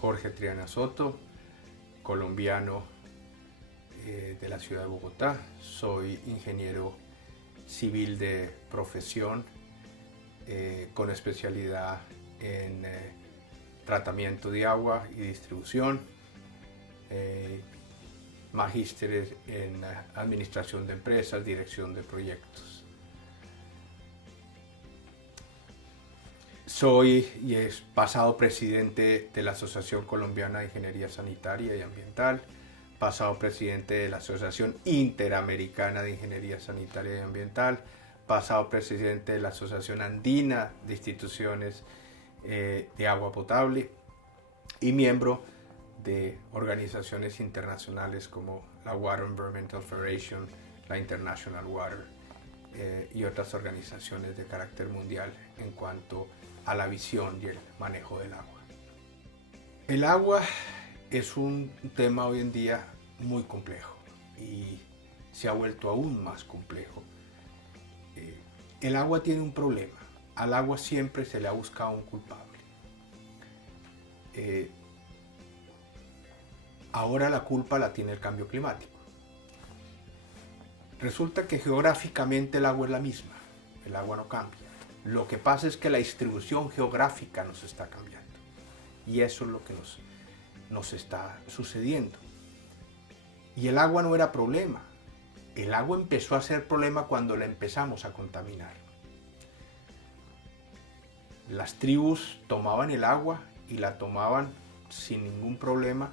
Jorge Triana Soto, colombiano de la ciudad de Bogotá. Soy ingeniero civil de profesión con especialidad en tratamiento de agua y distribución, magísteres en administración de empresas, dirección de proyectos. Soy y he pasado presidente de la Asociación Colombiana de Ingeniería Sanitaria y Ambiental, pasado presidente de la Asociación Interamericana de Ingeniería Sanitaria y Ambiental, pasado presidente de la Asociación Andina de Instituciones de Agua Potable y miembro de organizaciones internacionales como la Water Environmental Federation, la International Water y otras organizaciones de carácter mundial en cuanto a la visión y el manejo del agua. El agua es un tema hoy en día muy complejo y se ha vuelto aún más complejo. El agua tiene un problema. Al agua siempre se le ha buscado un culpable. Ahora la culpa la tiene el cambio climático. Resulta que geográficamente el agua es la misma. El agua no cambia. Lo que pasa es que la distribución geográfica nos está cambiando. Y eso es lo que nos está sucediendo. Y el agua no era problema. El agua empezó a ser problema cuando la empezamos a contaminar. Las tribus tomaban el agua y la tomaban sin ningún problema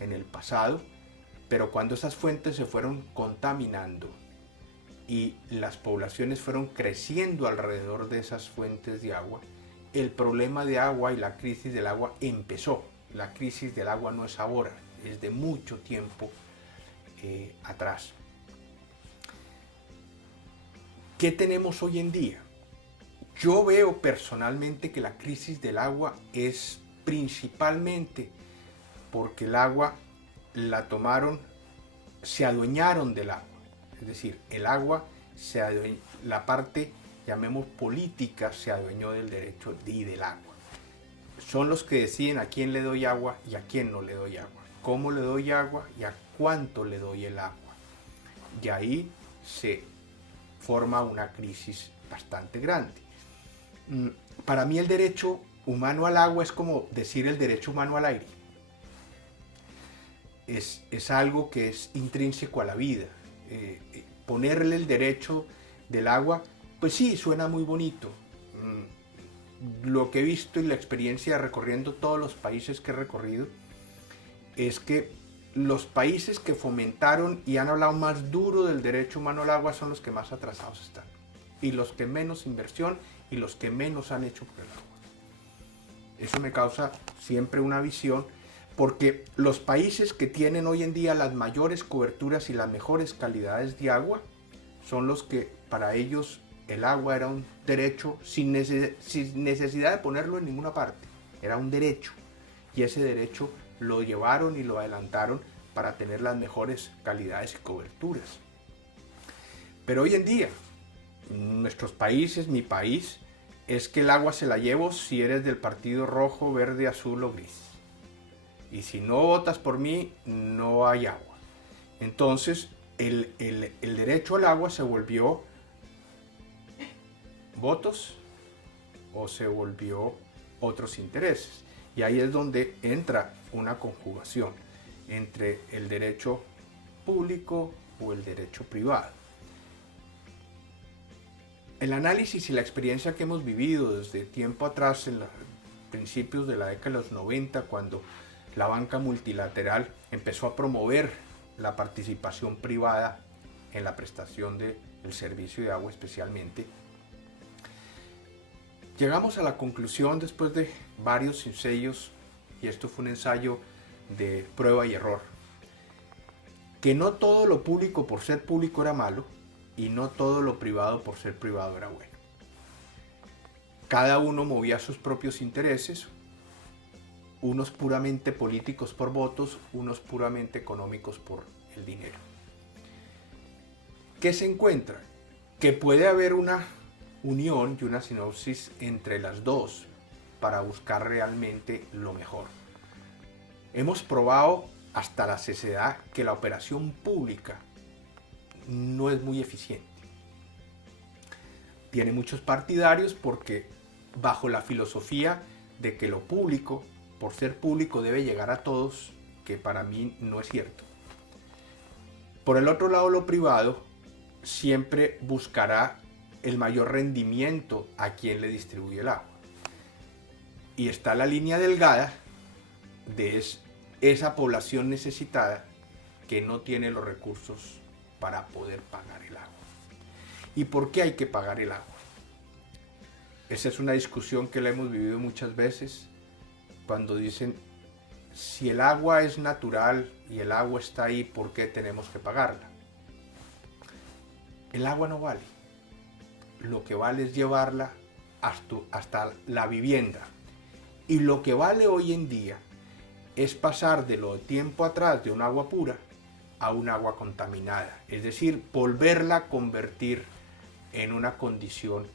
en el pasado, pero cuando esas fuentes se fueron contaminando y las poblaciones fueron creciendo alrededor de esas fuentes de agua, el problema de agua y la crisis del agua empezó. La crisis del agua no es ahora, es de mucho tiempo atrás. ¿Qué tenemos hoy en día? Yo veo personalmente que la crisis del agua es principalmente porque el agua la tomaron, se adueñaron del agua. Es decir, el agua, la parte, llamemos política, se adueñó del derecho y del agua. Son los que deciden a quién le doy agua y a quién no le doy agua, cómo le doy agua y a cuánto le doy el agua. Y ahí se forma una crisis bastante grande. Para mí el derecho humano al agua es como decir el derecho humano al aire. Es algo que es intrínseco a la vida. Ponerle el derecho del agua, pues sí, suena muy bonito. Lo que he visto y la experiencia recorriendo todos los países que he recorrido es que los países que fomentaron y han hablado más duro del derecho humano al agua son los que más atrasados están, y los que menos inversión y los que menos han hecho por el agua. Eso me causa siempre una visión, porque los países que tienen hoy en día las mayores coberturas y las mejores calidades de agua son los que para ellos el agua era un derecho sin necesidad de ponerlo en ninguna parte. Era un derecho, y ese derecho lo llevaron y lo adelantaron para tener las mejores calidades y coberturas. Pero hoy en día, nuestros países, mi país, es que el agua se la llevo si eres del partido rojo, verde, azul o gris. Y si no votas por mí, no hay agua. Entonces, el derecho al agua se volvió votos o se volvió otros intereses. Y ahí es donde entra una conjugación entre el derecho público o el derecho privado. El análisis y la experiencia que hemos vivido desde tiempo atrás, en los principios de la década de los 90, cuando la banca multilateral empezó a promover la participación privada en la prestación del servicio de agua especialmente, llegamos a la conclusión, después de varios ensayos, y esto fue un ensayo de prueba y error, que no todo lo público por ser público era malo y no todo lo privado por ser privado era bueno. Cada uno movía sus propios intereses, unos puramente políticos por votos, unos puramente económicos por el dinero. ¿Qué se encuentra? Que puede haber una unión y una sinopsis entre las dos para buscar realmente lo mejor. Hemos probado hasta la saciedad que la operación pública no es muy eficiente. Tiene muchos partidarios porque bajo la filosofía de que lo público, por ser público, debe llegar a todos, que para mí no es cierto. Por el otro lado, lo privado siempre buscará el mayor rendimiento a quien le distribuye el agua. Y está la línea delgada de esa población necesitada que no tiene los recursos para poder pagar el agua. ¿Y por qué hay que pagar el agua? Esa es una discusión que la hemos vivido muchas veces cuando dicen, si el agua es natural y el agua está ahí, ¿por qué tenemos que pagarla? El agua no vale. Lo que vale es llevarla hasta la vivienda. Y lo que vale hoy en día es pasar de lo de tiempo atrás de un agua pura a un agua contaminada. Es decir, volverla a convertir en una condición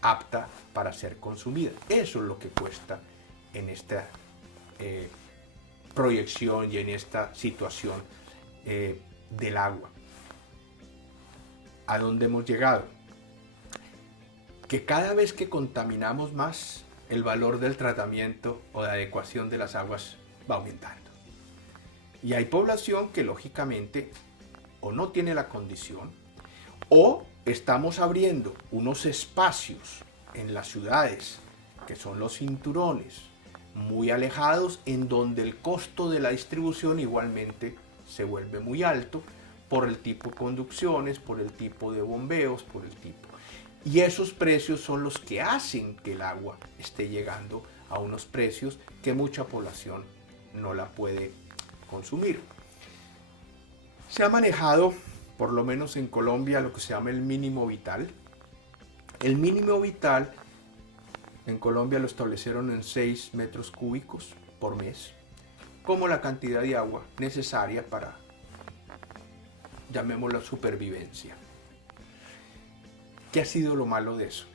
apta para ser consumida. Eso es lo que cuesta en esta proyección y en esta situación del agua. ¿A dónde hemos llegado? Que cada vez que contaminamos más, el valor del tratamiento o de adecuación de las aguas va aumentando. Y hay población que lógicamente o no tiene la condición, o estamos abriendo unos espacios en las ciudades, que son los cinturones, muy alejados, en donde el costo de la distribución igualmente se vuelve muy alto por el tipo de conducciones, por el tipo de bombeos, por el tipo. Y esos precios son los que hacen que el agua esté llegando a unos precios que mucha población no la puede consumir. Se ha manejado, por lo menos en Colombia, lo que se llama el mínimo vital. El mínimo vital en Colombia lo establecieron en 6 metros cúbicos por mes, como la cantidad de agua necesaria para, llamémoslo, supervivencia. ¿Qué ha sido lo malo de eso?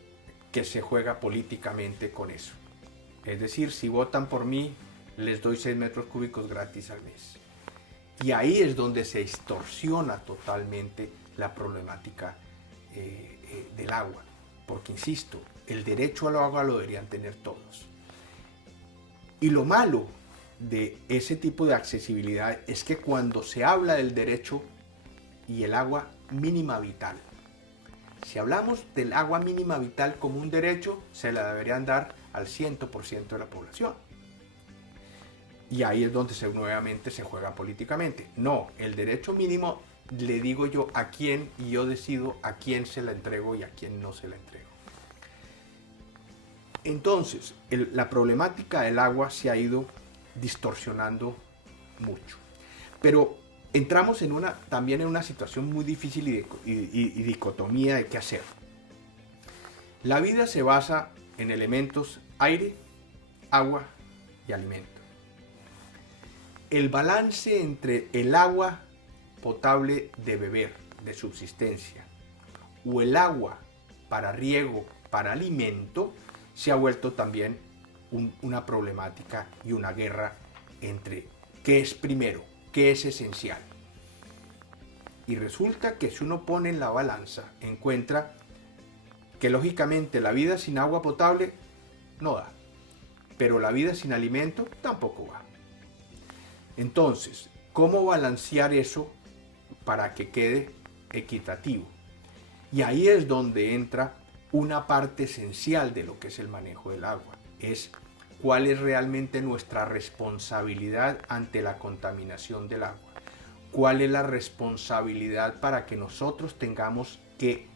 Que se juega políticamente con eso. Es decir, si votan por mí, les doy 6 metros cúbicos gratis al mes. Y ahí es donde se distorsiona totalmente la problemática del agua. Porque, insisto, el derecho al agua lo deberían tener todos. Y lo malo de ese tipo de accesibilidad es que cuando se habla del derecho y el agua mínima vital, si hablamos del agua mínima vital como un derecho, se la deberían dar al 100% de la población. Y ahí es donde nuevamente se juega políticamente. No, el derecho mínimo le digo yo a quién y yo decido a quién se la entrego y a quién no se la entrego. Entonces, la problemática del agua se ha ido distorsionando mucho. Pero entramos también en una situación muy difícil y dicotomía de qué hacer. La vida se basa en elementos aire, agua y alimento. El balance entre el agua potable de beber, de subsistencia, o el agua para riego, para alimento, se ha vuelto también una problemática y una guerra entre qué es primero, qué es esencial. Y resulta que si uno pone en la balanza, encuentra que lógicamente la vida sin agua potable no da, pero la vida sin alimento tampoco va. Entonces, ¿cómo balancear eso para que quede equitativo? Y ahí es donde entra una parte esencial de lo que es el manejo del agua, es cuál es realmente nuestra responsabilidad ante la contaminación del agua. ¿Cuál es la responsabilidad para que nosotros tengamos que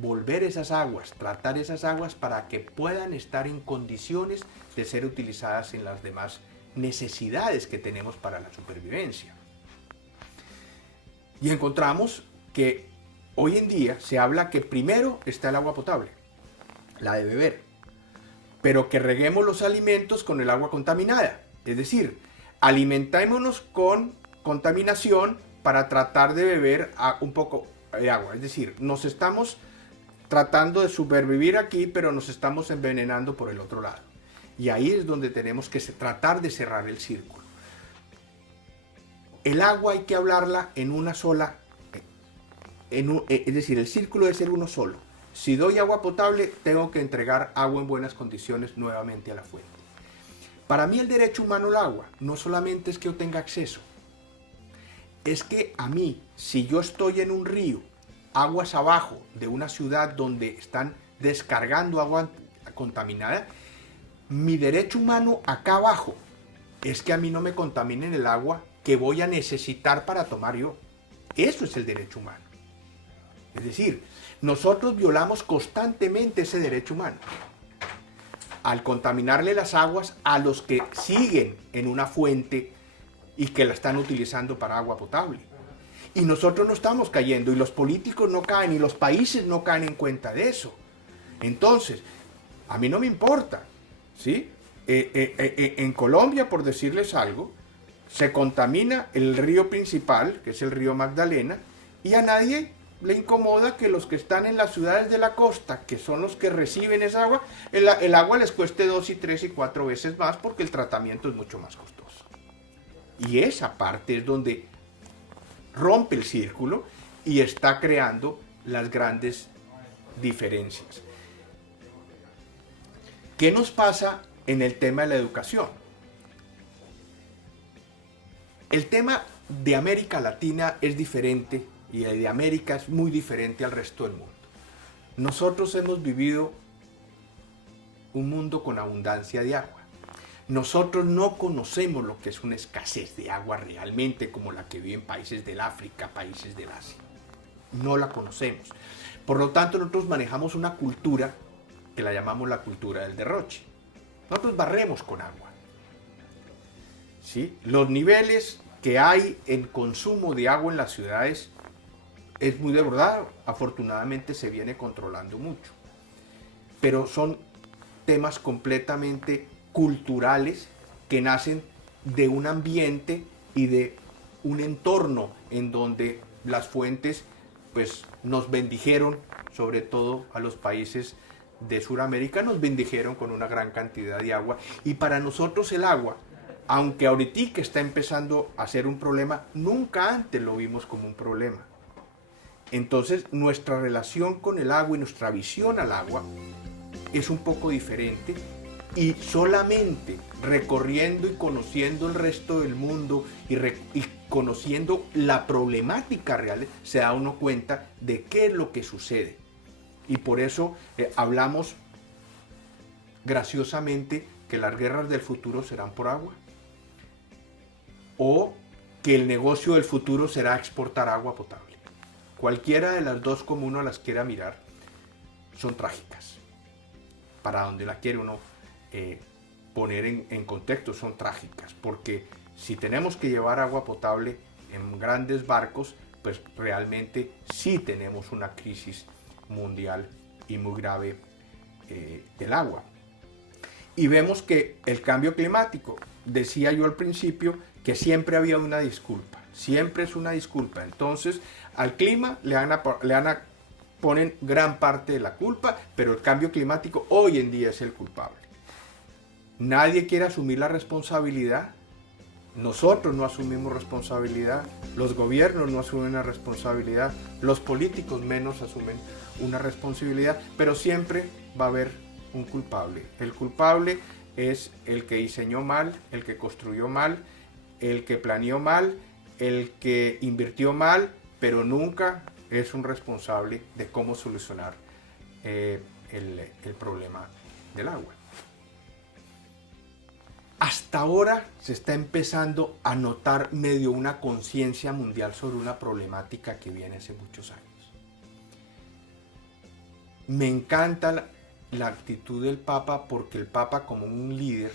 volver esas aguas, tratar esas aguas para que puedan estar en condiciones de ser utilizadas en las demás necesidades que tenemos para la supervivencia? Y encontramos que hoy en día se habla que primero está el agua potable, la de beber, pero que reguemos los alimentos con el agua contaminada. Es decir, alimentémonos con contaminación para tratar de beber un poco de agua. Es decir, nos estamos tratando de supervivir aquí, pero nos estamos envenenando por el otro lado. Y ahí es donde tenemos que tratar de cerrar el círculo. el agua hay que hablarla en una sola, es decir, el círculo debe ser uno solo. Si doy agua potable, tengo que entregar agua en buenas condiciones nuevamente a la fuente. Para mí el derecho humano al agua no solamente es que yo tenga acceso, es que a mí, si yo estoy en un río, aguas abajo de una ciudad donde están descargando agua contaminada, mi derecho humano acá abajo es que a mí no me contaminen el agua que voy a necesitar para tomar yo. Eso es el derecho humano. Es decir, nosotros violamos constantemente ese derecho humano al contaminarle las aguas a los que siguen en una fuente y que la están utilizando para agua potable. Y nosotros no estamos cayendo, y los políticos no caen, y los países no caen en cuenta de eso. Entonces, a mí no me importa, ¿sí? En Colombia, por decirles algo, se contamina el río principal, que es el río Magdalena, y a nadie le incomoda que los que están en las ciudades de la costa, que son los que reciben esa agua, el agua les cueste 2 y 3 y 4 veces más porque el tratamiento es mucho más costoso. Y esa parte es donde rompe el círculo y está creando las grandes diferencias. ¿Qué nos pasa en el tema de la educación? El tema de América Latina es diferente y el de América es muy diferente al resto del mundo. Nosotros hemos vivido un mundo con abundancia de agua. Nosotros no conocemos lo que es una escasez de agua realmente como la que viven países del África, países del Asia. No la conocemos. Por lo tanto, nosotros manejamos una cultura que la llamamos la cultura del derroche. Nosotros barremos con agua. ¿Sí? Los niveles que hay en consumo de agua en las ciudades es muy desbordado. Afortunadamente se viene controlando mucho. Pero son temas completamente culturales que nacen de un ambiente y de un entorno en donde las fuentes pues nos bendijeron, sobre todo a los países de Sudamérica, nos bendijeron con una gran cantidad de agua. Y para nosotros el agua, aunque ahorita está empezando a ser un problema, nunca antes lo vimos como un problema. Entonces nuestra relación con el agua y nuestra visión al agua es un poco diferente, y solamente recorriendo y conociendo el resto del mundo y conociendo la problemática real se da uno cuenta de qué es lo que sucede. Y por eso hablamos graciosamente que las guerras del futuro serán por agua, o que el negocio del futuro será exportar agua potable. Cualquiera de las dos, como uno las quiera mirar, son trágicas. Para donde la quiere uno poner en contexto, son trágicas, porque si tenemos que llevar agua potable en grandes barcos, pues realmente sí tenemos una crisis mundial y muy grave del agua. Y vemos que el cambio climático, decía yo al principio, que siempre había una disculpa, siempre es una disculpa. Entonces al clima ponen gran parte de la culpa, pero el cambio climático hoy en día es el culpable. Nadie quiere asumir la responsabilidad. Nosotros no asumimos responsabilidad, los gobiernos no asumen la responsabilidad, los políticos menos asumen una responsabilidad, pero siempre va a haber un culpable. El culpable es el que diseñó mal, el que construyó mal, el que planeó mal, el que invirtió mal, pero nunca es un responsable de cómo solucionar el problema del agua. Hasta ahora se está empezando a notar medio una conciencia mundial sobre una problemática que viene hace muchos años. Me encanta la actitud del Papa, porque el Papa, como un líder,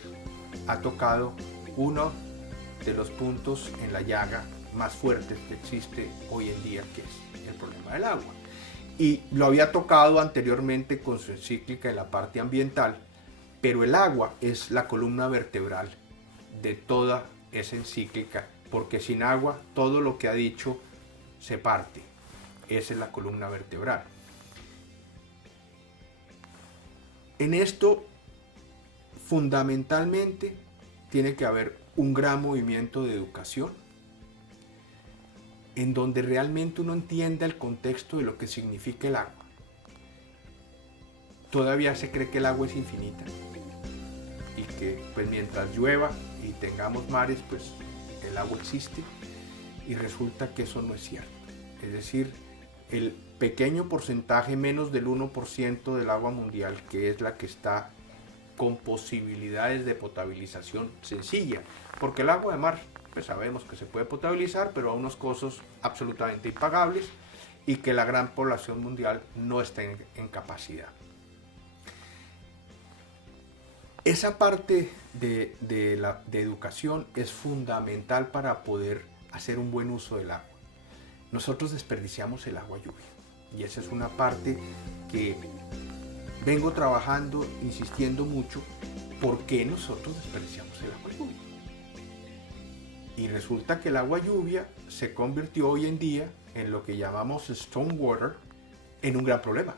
ha tocado uno de los puntos en la llaga más fuertes que existe hoy en día, que es el problema del agua. Y lo había tocado anteriormente con su encíclica en la parte ambiental, pero el agua es la columna vertebral de toda esa encíclica, porque sin agua todo lo que ha dicho se parte. Esa es la columna vertebral. En esto, fundamentalmente, tiene que haber un gran movimiento de educación en donde realmente uno entienda el contexto de lo que significa el agua. Todavía se cree que el agua es infinita y que pues mientras llueva y tengamos mares, pues el agua existe, y resulta que eso no es cierto. Es decir, el pequeño porcentaje, menos del 1% del agua mundial, que es la que está con posibilidades de potabilización sencilla, porque el agua de mar pues sabemos que se puede potabilizar, pero a unos costos absolutamente impagables, y que la gran población mundial no está en capacidad. Esa parte de educación es fundamental para poder hacer un buen uso del agua. Nosotros desperdiciamos el agua lluvia, y esa es una parte que vengo trabajando, insistiendo mucho, ¿por qué nosotros desperdiciamos el agua lluvia? Y resulta que el agua lluvia se convirtió hoy en día en lo que llamamos stormwater, en un gran problema.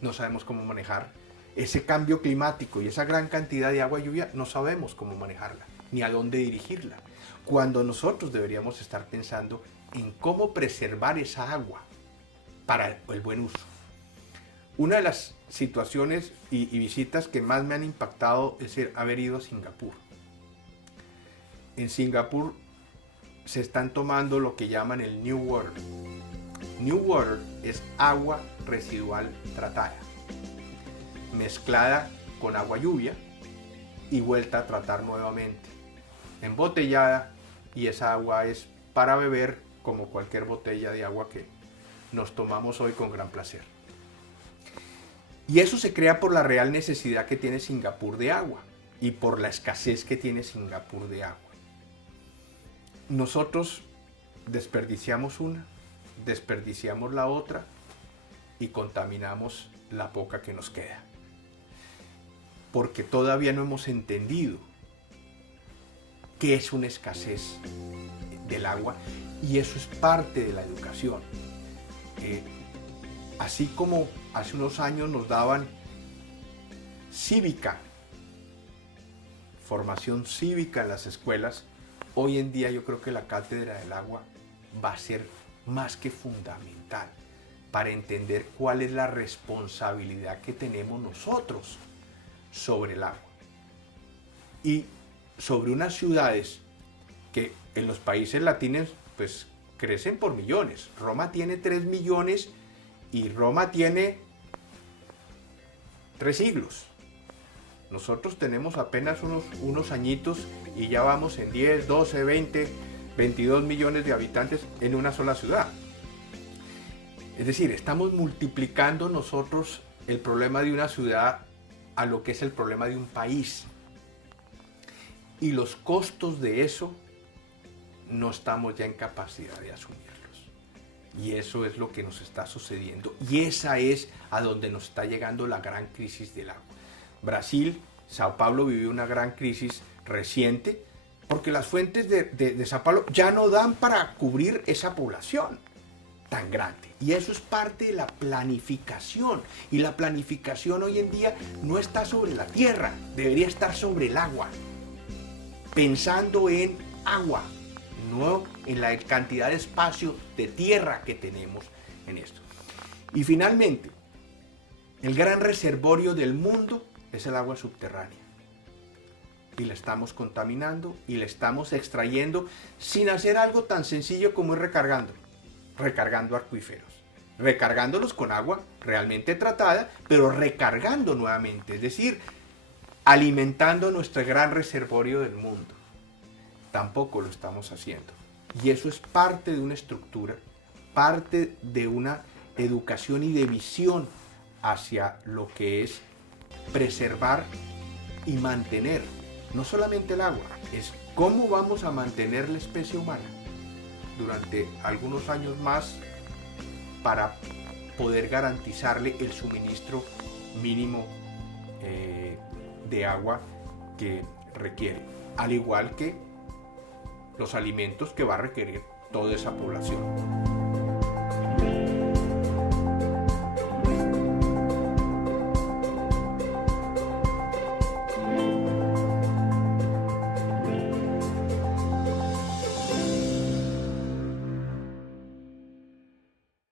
No sabemos cómo manejar ese cambio climático, y esa gran cantidad de agua lluvia no sabemos cómo manejarla, ni a dónde dirigirla, cuando nosotros deberíamos estar pensando en cómo preservar esa agua para el buen uso. Una de las situaciones y visitas que más me han impactado es haber ido a Singapur. En Singapur se están tomando lo que llaman el New Water. New Water es agua residual tratada, mezclada con agua lluvia y vuelta a tratar nuevamente, embotellada, y esa agua es para beber como cualquier botella de agua que nos tomamos hoy con gran placer. Y eso se crea por la real necesidad que tiene Singapur de agua y por la escasez que tiene Singapur de agua. Nosotros desperdiciamos una, desperdiciamos la otra y contaminamos la poca que nos queda, porque todavía no hemos entendido qué es una escasez del agua, y eso es parte de la educación. Así como hace unos años nos daban cívica, formación cívica en las escuelas, hoy en día yo creo que la cátedra del agua va a ser más que fundamental para entender cuál es la responsabilidad que tenemos nosotros sobre el agua y sobre unas ciudades que en los países latinos pues crecen por millones. Roma tiene 3 millones y Roma tiene 3 siglos. Nosotros tenemos apenas unos añitos y ya vamos en 10, 12, 20, 22 millones de habitantes en una sola ciudad. Es decir, estamos multiplicando nosotros el problema de una ciudad a lo que es el problema de un país. Y los costos de eso no estamos ya en capacidad de asumirlos. Y eso es lo que nos está sucediendo. Y esa es a donde nos está llegando la gran crisis del agua. Brasil, Sao Paulo vivió una gran crisis reciente porque las fuentes de Sao Paulo ya no dan para cubrir esa población tan grande. Y eso es parte de la planificación. Y la planificación hoy en día no está sobre la tierra, debería estar sobre el agua. Pensando en agua, no en la cantidad de espacio de tierra que tenemos en esto. Y finalmente, el gran reservorio del mundo es el agua subterránea. Y la estamos contaminando y la estamos extrayendo sin hacer algo tan sencillo como ir recargando acuíferos, recargándolos con agua realmente tratada, pero recargando nuevamente, es decir, alimentando nuestro gran reservorio del mundo. Tampoco lo estamos haciendo. Y eso es parte de una estructura, parte de una educación y de visión hacia lo que es preservar y mantener, no solamente el agua, es cómo vamos a mantener la especie humana durante algunos años más para poder garantizarle el suministro mínimo de agua que requiere, al igual que los alimentos que va a requerir toda esa población.